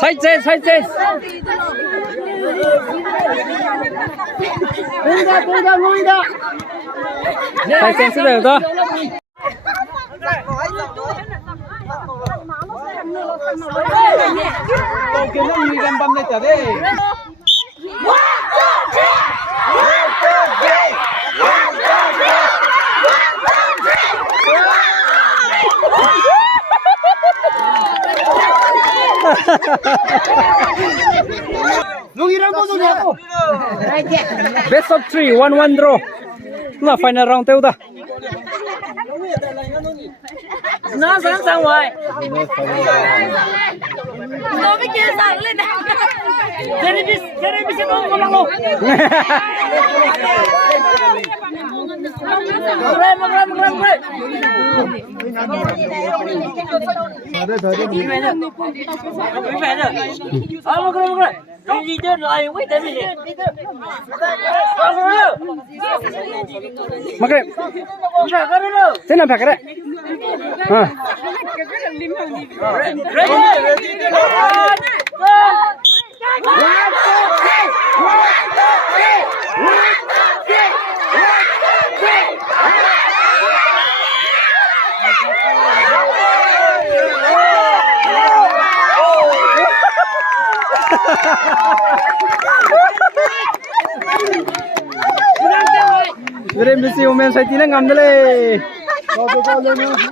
Side chase. Side chase được đó. Best of 3, 1-1 draw. Là final round tiêu ta. Nó sẵn sàng rồi. Nó mới kia sẵn lên nào. Thế đi biết không có lăng luôn. Đi chơi lại quyết định gì? Mặc đấy. Thế làm phải cái đấy. Jadi mesti umen saya tidak ngambil.